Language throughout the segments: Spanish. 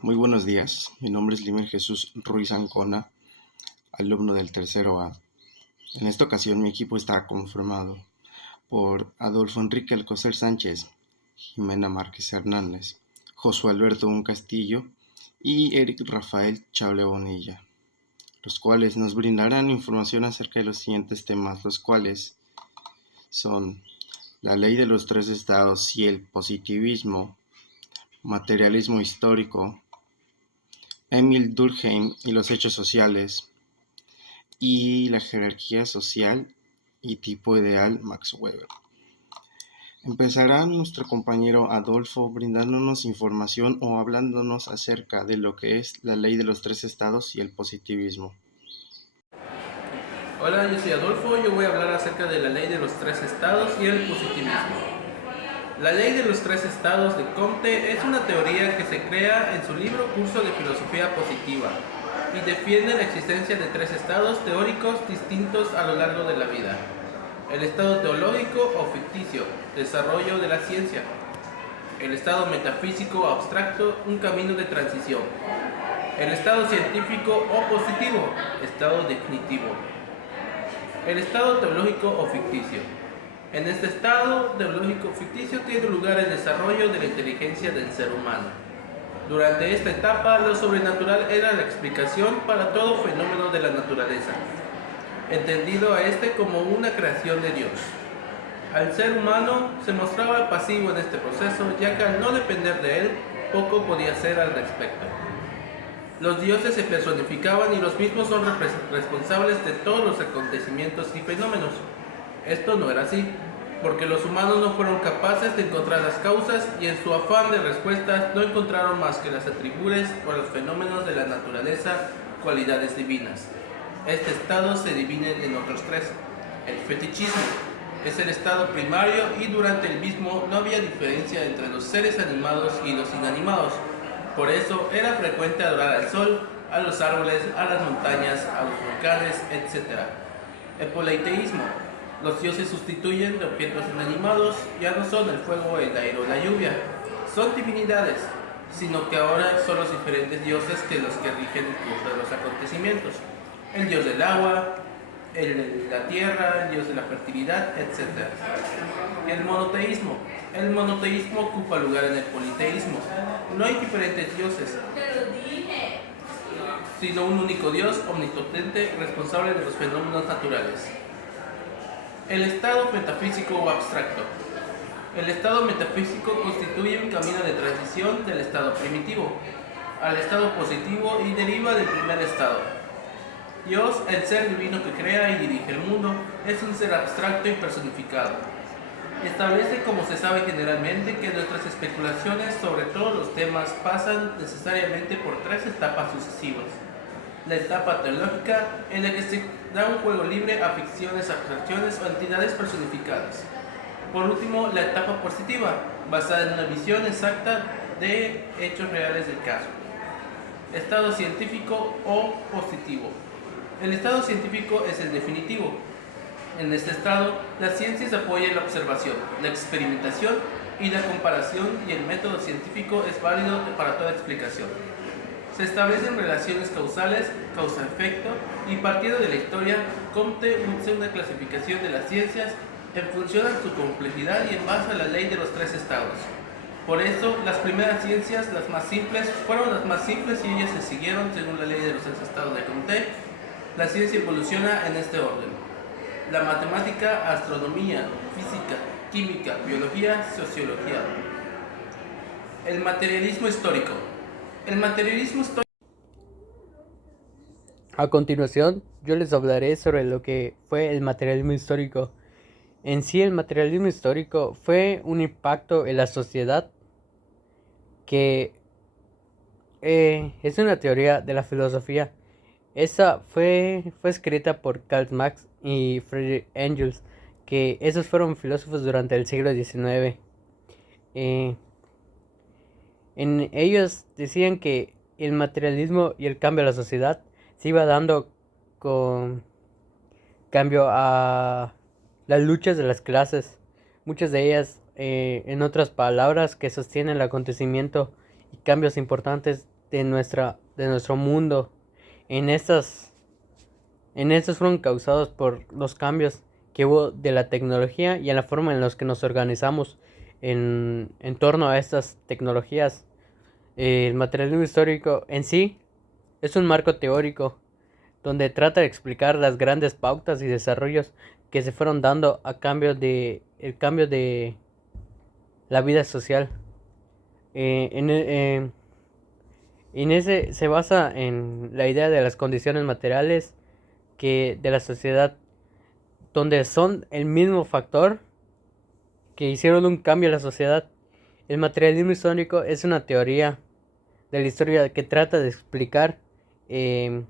Muy buenos días, mi nombre es Limer Jesús Ruiz Ancona, alumno del tercero A. En esta ocasión mi equipo está conformado por Adolfo Enrique Alcocer Sánchez, Jimena Márquez Hernández, Josué Alberto Un Castillo y Eric Rafael Chable Bonilla, los cuales nos brindarán información acerca de los siguientes temas, los cuales son la ley de los tres estados y el positivismo, materialismo histórico, Emil Durkheim y los hechos sociales, y la jerarquía social y tipo ideal Max Weber. Empezará nuestro compañero Adolfo brindándonos información o hablándonos acerca de lo que es la ley de los tres estados y el positivismo. Hola, yo soy Adolfo, yo voy a hablar acerca de la ley de los tres estados y el positivismo. La ley de los tres estados de Comte es una teoría que se crea en su libro Curso de Filosofía Positiva y defiende la existencia de tres estados teóricos distintos a lo largo de la vida. El estado teológico o ficticio, desarrollo de la ciencia. El estado metafísico o abstracto, un camino de transición. El estado científico o positivo, estado definitivo. El estado teológico o ficticio. En este estado teológico ficticio tiene lugar el desarrollo de la inteligencia del ser humano. Durante esta etapa, lo sobrenatural era la explicación para todo fenómeno de la naturaleza, entendido a este como una creación de Dios. Al ser humano se mostraba pasivo en este proceso, ya que al no depender de él, poco podía hacer al respecto. Los dioses se personificaban y los mismos son responsables de todos los acontecimientos y fenómenos. Esto no era así, porque los humanos no fueron capaces de encontrar las causas y en su afán de respuestas no encontraron más que las atribuciones o los fenómenos de la naturaleza, cualidades divinas. Este estado se divide en otros tres. El fetichismo es el estado primario y durante el mismo no había diferencia entre los seres animados y los inanimados. Por eso era frecuente adorar al sol, a los árboles, a las montañas, a los volcanes, etc. El politeísmo. Los dioses sustituyen de objetos inanimados, ya no son el fuego, el aire o la lluvia. Son divinidades, sino que ahora son los diferentes dioses que los que rigen el curso de los acontecimientos. El dios del agua, el de la tierra, el dios de la fertilidad, etc. El monoteísmo. El monoteísmo ocupa lugar en el politeísmo. No hay diferentes dioses, sino un único Dios omnipotente responsable de los fenómenos naturales. El estado metafísico o abstracto. El estado metafísico constituye un camino de transición del estado primitivo al estado positivo y deriva del primer estado. Dios, el ser divino que crea y dirige el mundo, es un ser abstracto y personificado. Establece, como se sabe generalmente, que nuestras especulaciones sobre todos los temas pasan necesariamente por tres etapas sucesivas. La etapa teológica, en la que se da un juego libre a ficciones, abstracciones o entidades personificadas. Por último, la etapa positiva, basada en una visión exacta de hechos reales del caso. Estado científico o positivo. El estado científico es el definitivo. En este estado, la ciencia se apoya en la observación, la experimentación y la comparación, y el método científico es válido para toda explicación. Se establecen relaciones causales, causa-efecto, y partiendo de la historia, Comte hace una clasificación de las ciencias en función de su complejidad y en base a la ley de los tres estados. Por eso, las primeras ciencias, las más simples, fueron las más simples y ellas se siguieron según la ley de los tres estados de Comte. La ciencia evoluciona en este orden: la matemática, astronomía, física, química, biología, sociología. El materialismo histórico. El materialismo histórico. A continuación, yo les hablaré sobre lo que fue el materialismo histórico. En sí, el materialismo histórico fue un impacto en la sociedad que es una teoría de la filosofía. Esa fue escrita por Karl Marx y Friedrich Engels, que esos fueron filósofos durante el siglo XIX. Eh, en ellos decían que el materialismo y el cambio a la sociedad se iba dando con cambio a las luchas de las clases, muchas de ellas, en otras palabras, que sostienen el acontecimiento y cambios importantes de nuestro mundo en estos fueron causados por los cambios que hubo de la tecnología y en la forma en la que nos organizamos en torno a estas tecnologías. El materialismo histórico en sí es un marco teórico donde trata de explicar las grandes pautas y desarrollos que se fueron dando a cambio de el cambio de la vida social. En ese se basa en la idea de las condiciones materiales que de la sociedad, donde son el mismo factor que hicieron un cambio en la sociedad. El materialismo histórico es una teoría de la historia que trata de explicar en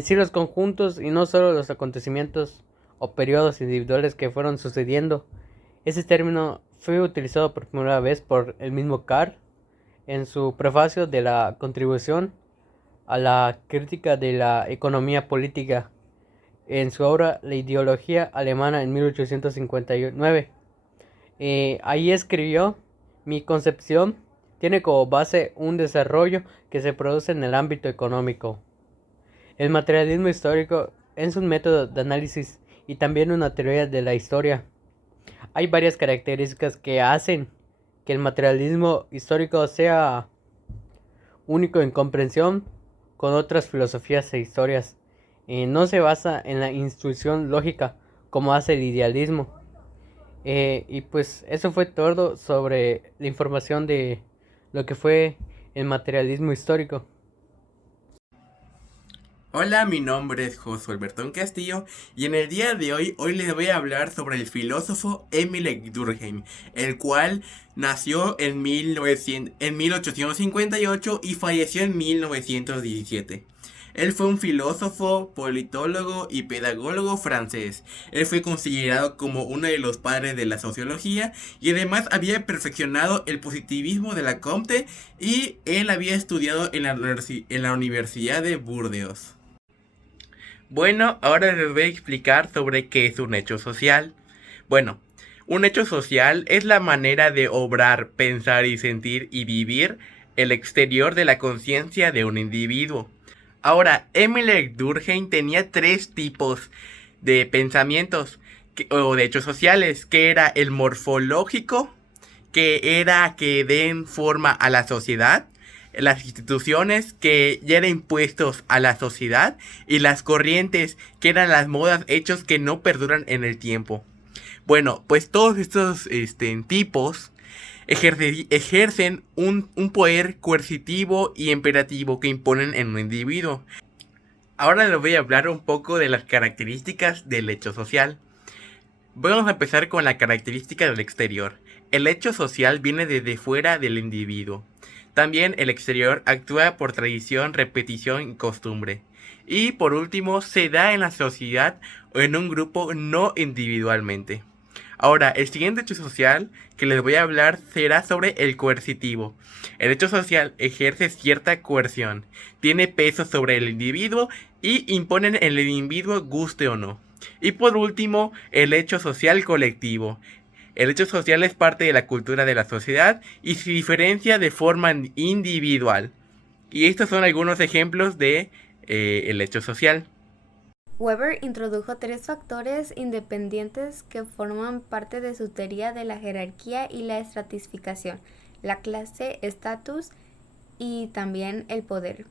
sí los conjuntos y no solo los acontecimientos o periodos individuales que fueron sucediendo. Ese término fue utilizado por primera vez por el mismo Carl en su prefacio de la contribución a la crítica de la economía política en su obra La ideología alemana en 1859. Ahí escribió: mi concepción tiene como base un desarrollo que se produce en el ámbito económico. El materialismo histórico es un método de análisis y también una teoría de la historia. Hay varias características que hacen que el materialismo histórico sea único en comprensión con otras filosofías e historias. No se basa en la intuición lógica como hace el idealismo. Y pues eso fue todo sobre la información de lo que fue el materialismo histórico. Hola, mi nombre es Josué Albertón Castillo y en el día de hoy les voy a hablar sobre el filósofo Émile Durkheim, el cual nació en 1858 y falleció en 1917. Él fue un filósofo, politólogo y pedagogo francés. Él fue considerado como uno de los padres de la sociología y además había perfeccionado el positivismo de la Comte y él había estudiado en la Universidad de Burdeos. Bueno, ahora les voy a explicar sobre qué es un hecho social. Bueno, un hecho social es la manera de obrar, pensar y sentir y vivir el exterior de la conciencia de un individuo. Ahora, Émile Durkheim tenía tres tipos de pensamientos o de hechos sociales, que era el morfológico, que era que den forma a la sociedad, las instituciones que ya eran impuestos a la sociedad y las corrientes que eran las modas, hechos que no perduran en el tiempo. Bueno, pues todos estos tipos ejercen un poder coercitivo y imperativo que imponen en un individuo. Ahora les voy a hablar un poco de las características del hecho social. Vamos a empezar con la característica del exterior. El hecho social viene desde fuera del individuo. También el exterior actúa por tradición, repetición y costumbre. Y por último, se da en la sociedad o en un grupo, no individualmente. Ahora, el siguiente hecho social que les voy a hablar será sobre el coercitivo. El hecho social ejerce cierta coerción, tiene peso sobre el individuo y imponen en el individuo guste o no. Y por último, el hecho social colectivo. El hecho social es parte de la cultura de la sociedad y se diferencia de forma individual. Y estos son algunos ejemplos de el hecho social. Weber introdujo tres factores independientes que forman parte de su teoría de la jerarquía y la estratificación: la clase, estatus y también el poder.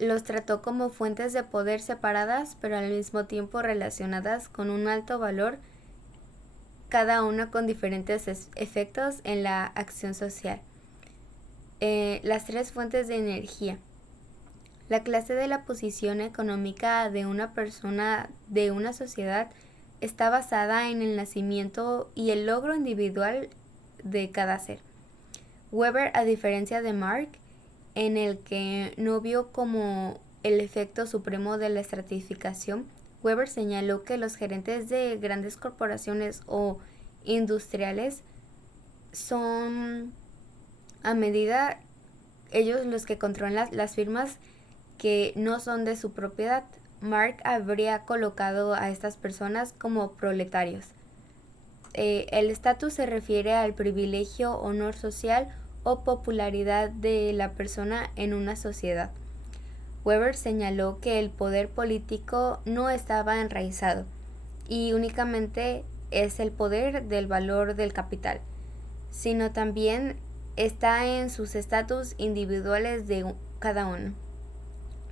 Los trató como fuentes de poder separadas, pero al mismo tiempo relacionadas con un alto valor, cada una con diferentes efectos en la acción social. Las tres fuentes de energía. La clase de la posición económica de una persona de una sociedad está basada en el nacimiento y el logro individual de cada ser. Weber, a diferencia de Marx, en el que no vio como el efecto supremo de la estratificación, Weber señaló que los gerentes de grandes corporaciones o industriales son a medida ellos los que controlan las firmas que no son de su propiedad. Marx habría colocado a estas personas como proletarios. El estatus se refiere al privilegio, honor social o popularidad de la persona en una sociedad. Weber señaló que el poder político no estaba enraizado y únicamente es el poder del valor del capital, sino también está en sus estatus individuales de cada uno.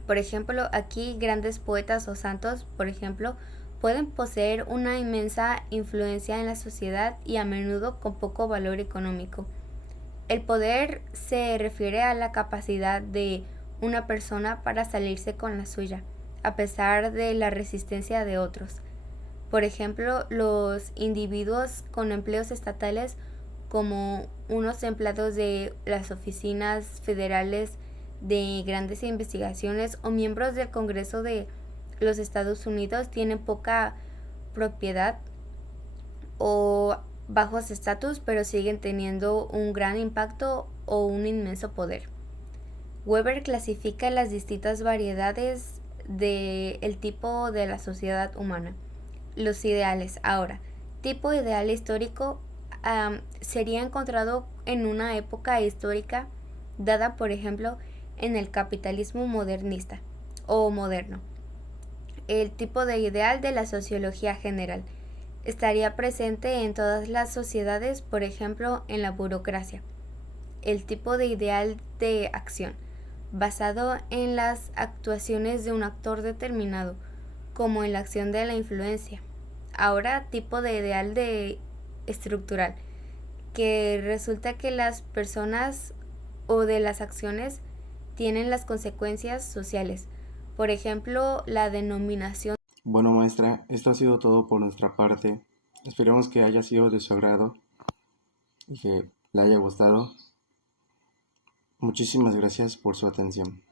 Por ejemplo, aquí grandes poetas o santos, por ejemplo, pueden poseer una inmensa influencia en la sociedad y a menudo con poco valor económico. El poder se refiere a la capacidad de una persona para salirse con la suya, a pesar de la resistencia de otros. Por ejemplo, los individuos con empleos estatales, como unos empleados de las oficinas federales de grandes investigaciones o miembros del Congreso de los Estados Unidos, tienen poca propiedad o bajos estatus, pero siguen teniendo un gran impacto o un inmenso poder. Weber clasifica las distintas variedades del tipo de la sociedad humana. Los ideales. Ahora, tipo ideal histórico sería encontrado en una época histórica dada, por ejemplo, en el capitalismo modernista o moderno. El tipo de ideal de la sociología general estaría presente en todas las sociedades, por ejemplo, en la burocracia. El tipo de ideal de acción, basado en las actuaciones de un actor determinado, como en la acción de la influencia. Ahora, tipo de ideal de estructural, que resulta que las personas o de las acciones tienen las consecuencias sociales. Por ejemplo, la denominación. Bueno, maestra, esto ha sido todo por nuestra parte. Esperamos que haya sido de su agrado y que le haya gustado. Muchísimas gracias por su atención.